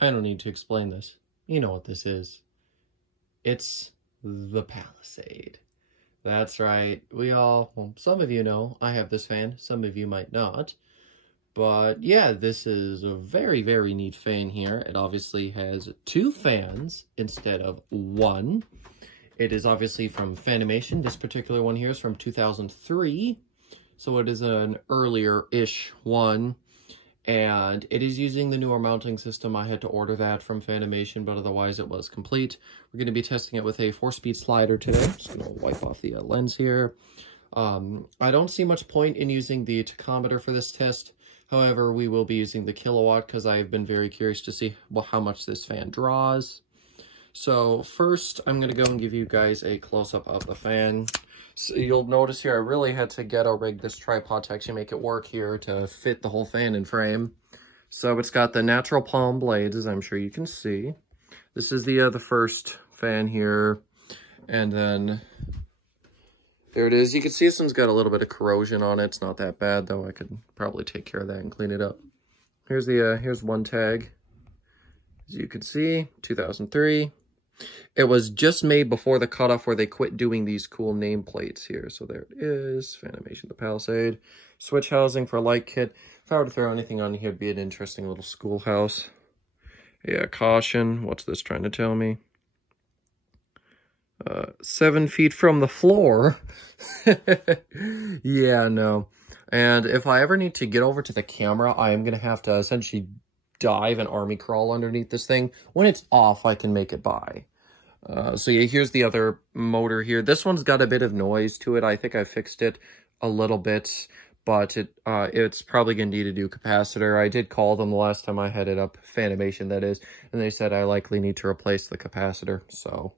I don't need to explain this. You know what this is. It's the Palisade. That's right. Well, some of you know I have this fan. Some of you might not. But yeah, this is a very, very neat fan here. It obviously has 2 fans instead of 1. It is obviously from Fanimation. This particular one here is from 2003. So it is an earlier-ish one. And it is using the newer mounting system. I had to order that from Fanimation, but otherwise it was complete. We're going to be testing it with a 4-speed slider today. I'm just going to wipe off the lens here. I don't see much point in using the tachometer for this test. However, we will be using the kilowatt because I've been very curious to see how much this fan draws. So first, I'm going to go and give you guys a close-up of the fan. So you'll notice here I really had to ghetto rig this tripod to actually make it work here to fit the whole fan in frame. So it's got the natural palm blades, as I'm sure you can see. This is the first fan here, and then there it is. You can see this one's got a little bit of corrosion on it. It's not that bad though. I could probably take care of that and clean it up. Here's the here's one tag. As you can see, 2003. It was just made before the cutoff where they quit doing these cool nameplates here. So there it is, Fanimation the Palisade. Switch housing for light kit. If I were to throw anything on here, it'd be an interesting little schoolhouse. Yeah, caution. What's this trying to tell me? 7 feet from the floor. Yeah, no. And if I ever need to get over to the camera, I am going to have to essentially dive and army crawl underneath this thing. When it's off, I can make it by. So yeah, here's the other motor here. This one's got a bit of noise to it. I think I fixed it a little bit, but it's probably going to need a new capacitor. I did call them the last time I had it up, Fanimation that is, and they said I likely need to replace the capacitor. So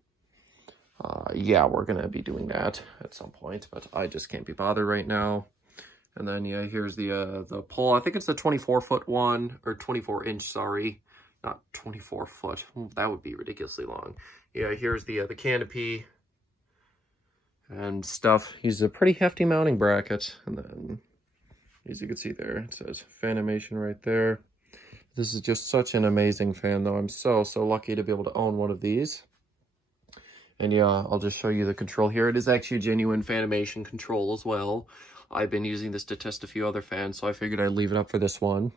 yeah, we're going to be doing that at some point, but I just can't be bothered right now. And then yeah, here's the pole. I think it's the 24-foot one, or 24-inch, sorry. Not 24 foot. That would be ridiculously long. Yeah, here's the canopy and stuff. He's a pretty hefty mounting bracket. And then, as you can see there, it says Fanimation right there. This is just such an amazing fan, though. I'm so lucky to be able to own one of these. And yeah, I'll just show you the control here. It is actually a genuine Fanimation control as well. I've been using this to test a few other fans, so I figured I'd leave it up for this one.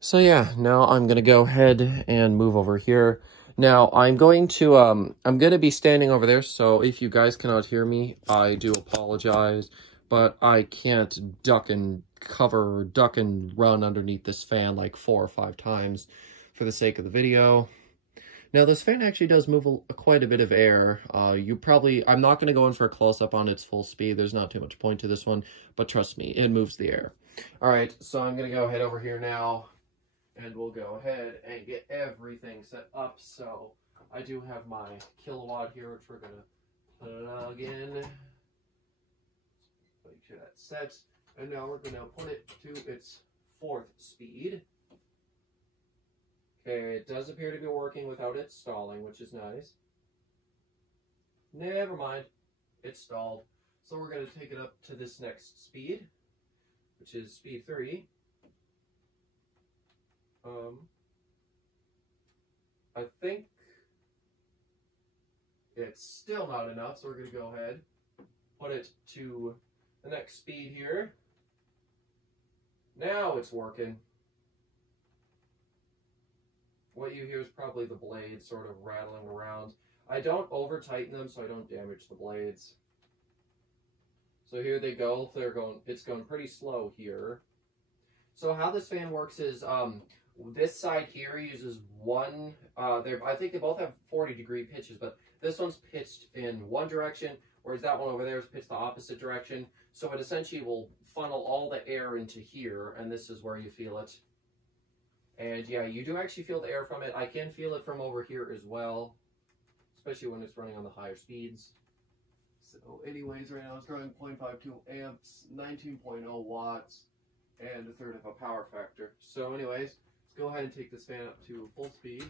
So yeah, now I'm going to go ahead and move over here. Now I'm going to be standing over there, so if you guys cannot hear me, I do apologize, but I can't duck and cover or duck and run underneath this fan like 4 or 5 times for the sake of the video. Now this fan actually does move quite a bit of air. I'm not going to go in for a close-up on its full speed. There's not too much point to this one, but trust me, it moves the air. All right, so I'm going to go head over here now. And we'll go ahead and get everything set up. So I do have my kilowatt here, which we're going to plug in. Make sure that's set. And now we're going to put it to its 4th speed. Okay, it does appear to be working without it stalling, which is nice. Never mind, it stalled. So we're going to take it up to this next speed, which is speed 3. I think it's still not enough, so we're going to go ahead, put it to the next speed here. Now it's working. What you hear is probably the blades sort of rattling around. I don't over tighten them so I don't damage the blades. So here they go. It's going pretty slow here. So how this fan works is, this side here uses one, I think they both have 40-degree pitches, but this one's pitched in one direction, whereas that one over there is pitched the opposite direction. So it essentially will funnel all the air into here, and this is where you feel it. And yeah, you do actually feel the air from it. I can feel it from over here as well, especially when it's running on the higher speeds. So anyways, right now it's running 0.52 amps, 19.0 watts, and 1/3 of a power factor. So anyways, go ahead and take this fan up to full speed.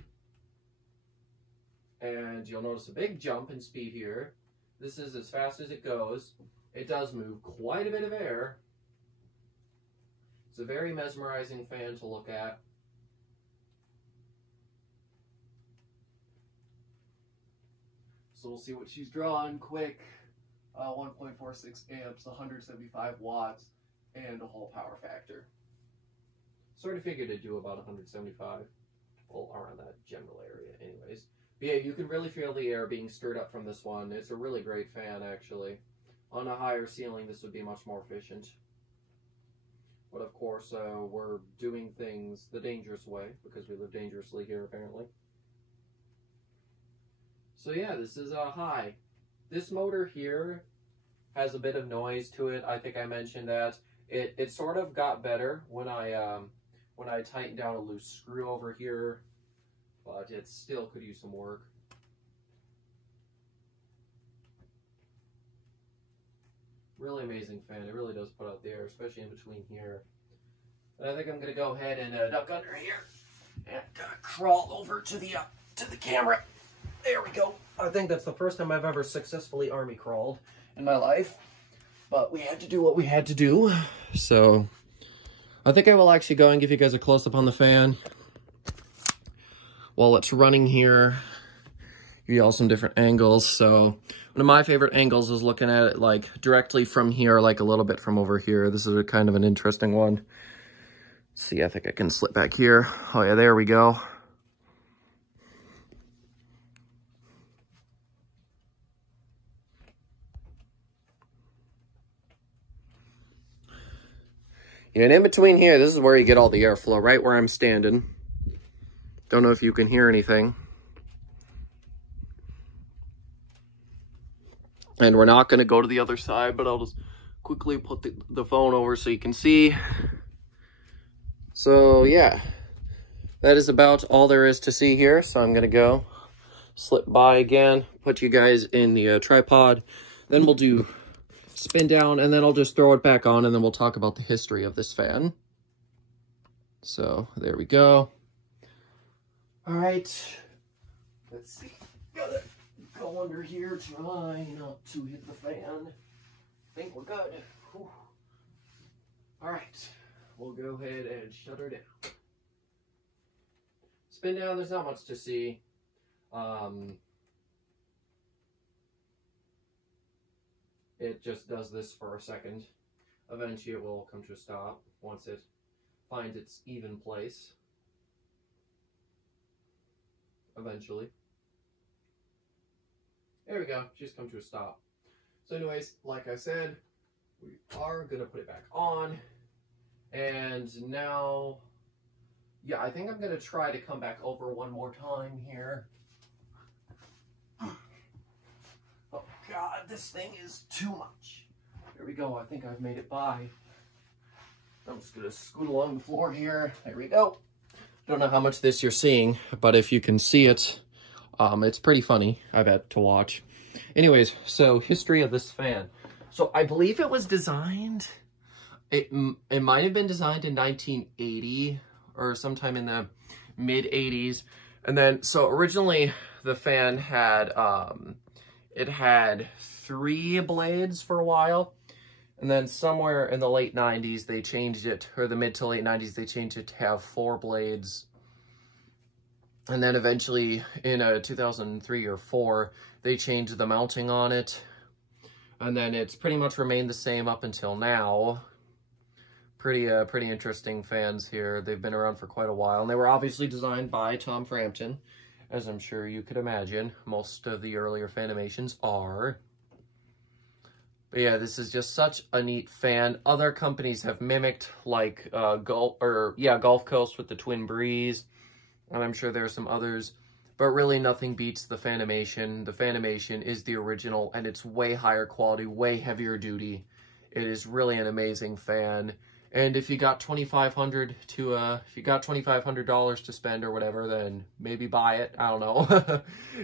And you'll notice a big jump in speed here. This is as fast as it goes. It does move quite a bit of air. It's a very mesmerizing fan to look at. So we'll see what she's drawing quick. 1.46 amps, 175 watts, and a whole power factor. Sort of figured it'd do about 175, well, around that general area anyways. But yeah, you can really feel the air being stirred up from this one. It's a really great fan, actually. On a higher ceiling, this would be much more efficient. But of course, we're doing things the dangerous way, because we live dangerously here, apparently. So yeah, this is high. This motor here has a bit of noise to it. I think I mentioned that. It sort of got better when I tightened down a loose screw over here, but it still could use some work. Really amazing fan. It really does put out the air, especially in between here. And I think I'm gonna go ahead and duck under here and crawl over to the camera. There we go. I think that's the first time I've ever successfully army crawled in my life, but we had to do what we had to do. So I think I will actually go and give you guys a close-up on the fan while it's running here. Give you all some different angles. So one of my favorite angles is looking at it like directly from here, like a little bit from over here. This is a kind of an interesting one. Let's see, I think I can slip back here. Oh yeah, there we go. And in between here, this is where you get all the airflow, right where I'm standing. Don't know if you can hear anything. And we're not going to go to the other side, but I'll just quickly put the phone over so you can see. So yeah, that is about all there is to see here. So I'm going to go slip by again, put you guys in the tripod. Then we'll do spin down, and then I'll just throw it back on, and then we'll talk about the history of this fan. So there we go. All right, let's see. Gotta go under here, try not to hit the fan. I think we're good. Whew. All right, we'll go ahead and shut her down. Spin down, there's not much to see. It just does this for a second. Eventually it will come to a stop once it finds its even place. Eventually. There we go, just come to a stop. So anyways, like I said, we are gonna put it back on. And now, yeah, I think I'm gonna try to come back over one more time here. Oh God, this thing is too much. There we go, I think I've made it by. I'm just gonna scoot along the floor here. There we go. Don't know how much of this you're seeing, but if you can see it, it's pretty funny, I bet, to watch. Anyways, so history of this fan. So I believe it was designed, it might have been designed in 1980 or sometime in the mid 80s. And then, so originally the fan had, it had 3 blades for a while. And then somewhere in the late 90s, they changed it, or the mid to late 90s, they changed it to have 4 blades. And then eventually in 2003 or 4, they changed the mounting on it. And then it's pretty much remained the same up until now. Pretty interesting fans here. They've been around for quite a while. And they were obviously designed by Tom Frampton, as I'm sure you could imagine. Most of the earlier Fanimations are. But yeah, this is just such a neat fan. Other companies have mimicked, like Gulf Coast with the Twin Breeze, and I'm sure there are some others. But really, nothing beats the Fanimation. The Fanimation is the original, and it's way higher quality, way heavier duty. It is really an amazing fan. And if you got $2,500 to spend or whatever, then maybe buy it. I don't know.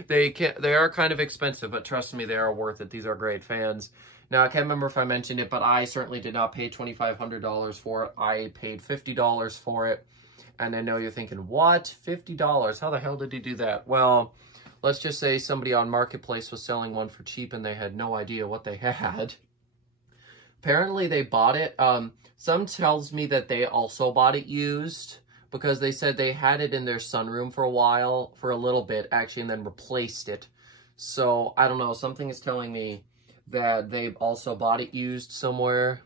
They are kind of expensive, but trust me, they are worth it. These are great fans. Now, I can't remember if I mentioned it, but I certainly did not pay $2,500 for it. I paid $50 for it. And I know you're thinking, what? $50? How the hell did you do that? Well, let's just say somebody on Marketplace was selling one for cheap and they had no idea what they had. Apparently, they bought it. Some tells me that they also bought it used because they said they had it in their sunroom for a while, for a little bit, actually, and then replaced it. So, I don't know, something is telling me that they've also bought it used somewhere.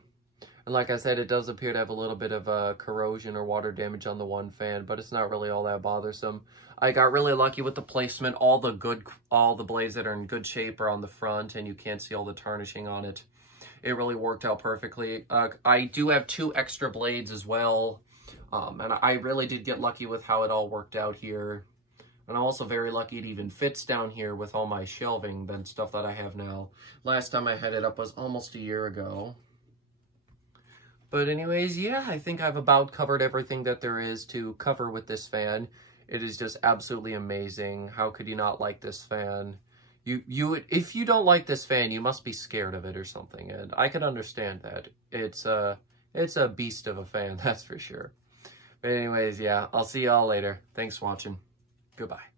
And like I said, it does appear to have a little bit of corrosion or water damage on the one fan, but it's not really all that bothersome. I got really lucky with the placement. All the blades that are in good shape are on the front, and you can't see all the tarnishing on it. It really worked out perfectly. I do have 2 extra blades as well, and I really did get lucky with how it all worked out here. And I'm also very lucky it even fits down here with all my shelving and stuff that I have now. Last time I had it up was almost a year ago. But anyways, yeah, I think I've about covered everything that there is to cover with this fan. It is just absolutely amazing. How could you not like this fan? If you don't like this fan, you must be scared of it or something. And I can understand that. It's a beast of a fan, that's for sure. But anyways, yeah, I'll see y'all later. Thanks for watching. Goodbye.